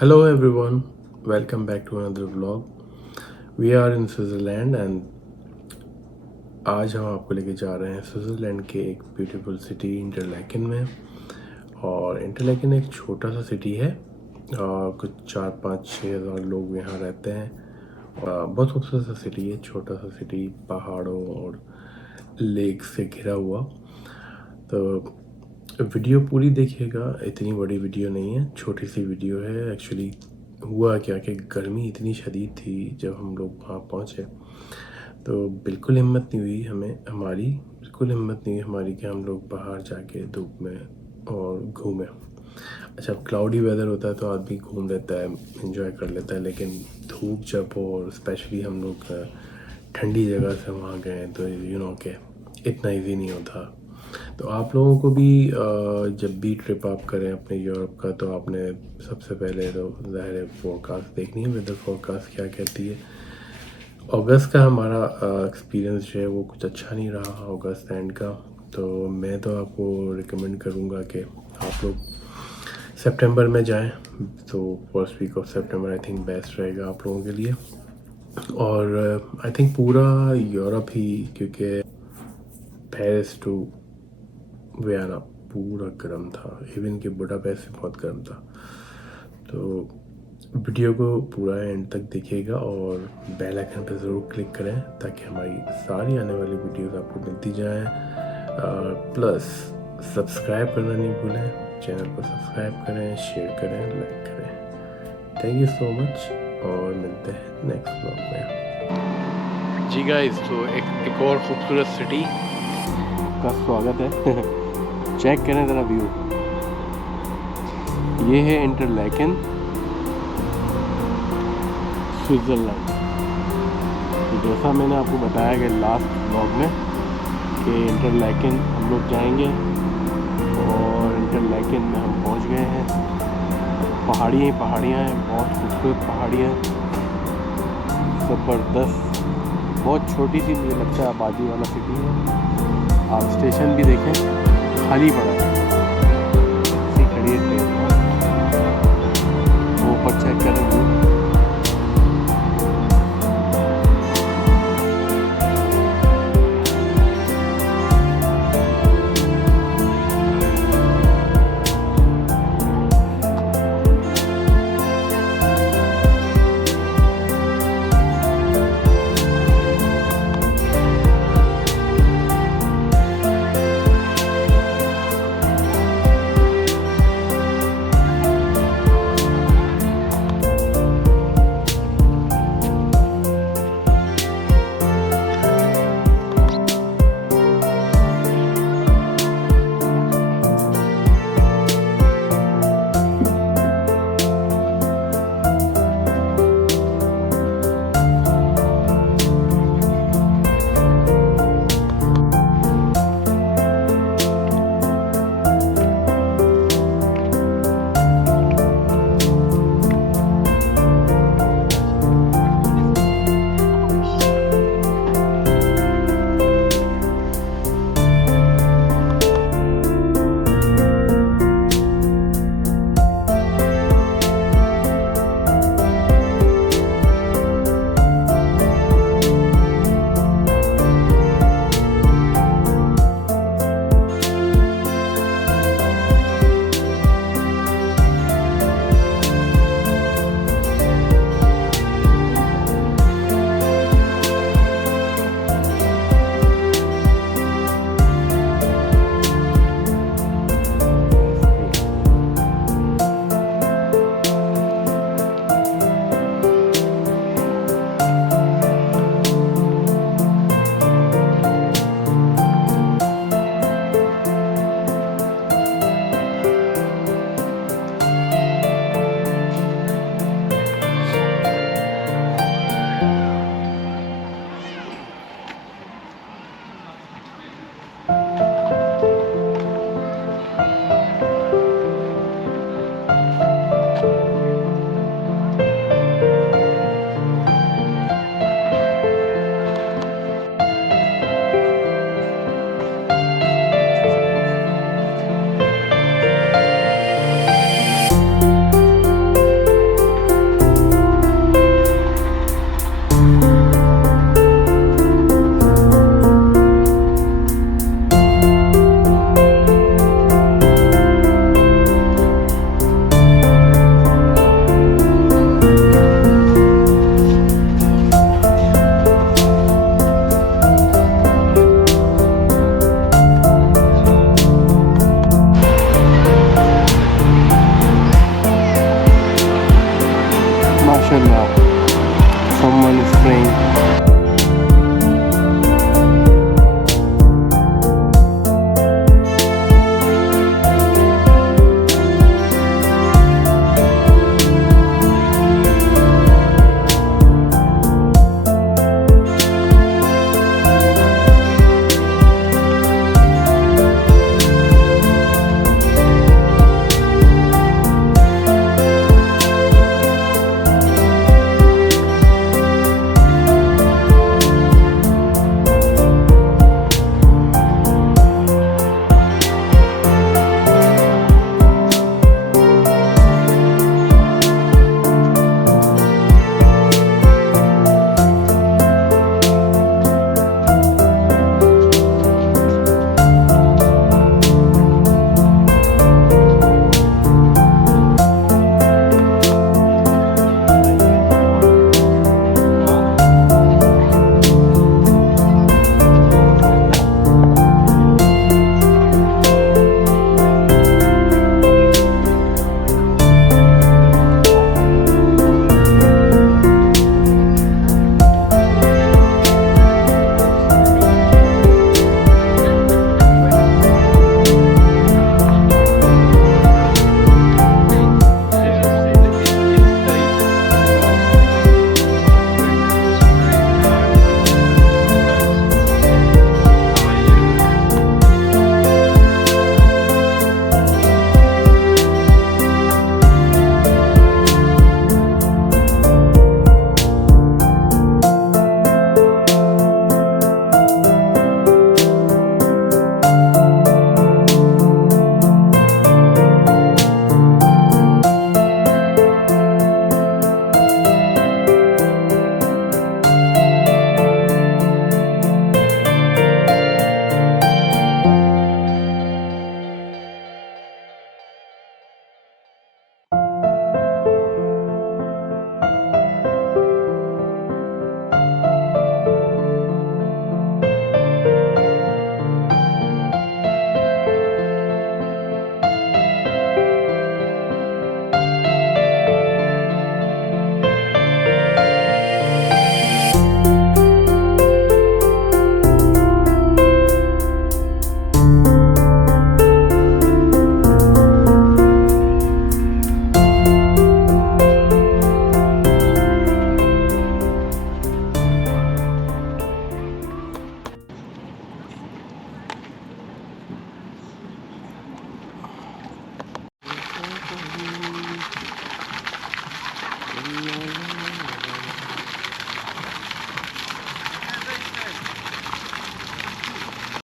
Hello everyone, welcome back to another vlog. We are in Switzerland and आज हम आपको लेके जा रहे हैं स्विट्ज़रलैंड के एक ब्यूटीफुल सिटी इंटरलैकन में। और इंटरलैकन एक छोटा सा सिटी है और कुछ 4-5-6 हज़ार लोग यहाँ रहते हैं। बहुत खूबसूरत सा सिटी है, छोटा सा सिटी, पहाड़ों और लेक से घिरा हुआ। तो वीडियो पूरी देखिएगा, इतनी बड़ी वीडियो नहीं है, छोटी सी वीडियो है। एक्चुअली हुआ क्या कि गर्मी इतनी शदीद थी जब हम लोग वहाँ पहुँचे, तो बिल्कुल हिम्मत नहीं हुई हमारी कि हम लोग बाहर जाके धूप में और घूमें। अच्छा, क्लाउडी वेदर होता है तो आदमी घूम लेता है, एंजॉय कर लेता है, लेकिन धूप जब हो और स्पेशली हम लोग ठंडी जगह से वहाँ गए तो के इतना ईजी नहीं होता। तो आप लोगों को भी जब भी ट्रिप आप करें अपने यूरोप का, तो आपने सबसे पहले तो ज़ाहिर फोरकास्ट देखनी है, वेदर फोरकास्ट क्या कहती है। अगस्त का हमारा एक्सपीरियंस जो है वो कुछ अच्छा नहीं रहा अगस्त एंड का। तो मैं तो आपको रिकमेंड करूँगा कि आप लोग सितंबर में जाएं, तो फर्स्ट वीक ऑफ सितंबर आई थिंक बेस्ट रहेगा आप लोगों के लिए। और आई थिंक पूरा यूरोप ही, क्योंकि पेरिस टू वियना पूरा गर्म था, इवन कि बुडापेस्ट भी बहुत गर्म था। तो वीडियो को पूरा एंड तक देखिएगा और बेल आइकन पर ज़रूर क्लिक करें ताकि हमारी सारी आने वाली वीडियोस आपको मिलती जाएं। प्लस सब्सक्राइब करना नहीं भूलें, चैनल को सब्सक्राइब करें, शेयर करें, लाइक करें। थैंक यू सो मच और मिलते हैं नेक्स्ट व्लॉग में। जी गाइस, तो एक और ख़ूबसूरत सिटी का स्वागत है। चेक करें ज़रा व्यू, ये है इंटरलैकन स्विट्ज़रलैंड। तो जैसा मैंने आपको बताया कि लास्ट व्लॉग में कि इंटरलैकन हम लोग जाएंगे और इंटरलैकन में हम पहुंच गए हैं। पहाड़ियाँ हैं, बहुत खूबसूरत पहाड़ियाँ, ज़बरदस्त, बहुत छोटी सी मुझे लगता है आबादी वाला सिटी है। आप स्टेशन भी देखें, खाली पड़ा है, ऐसी खड़ी है ट्रेन, वो ऊपर चेक करें। mashallah, someone is praying.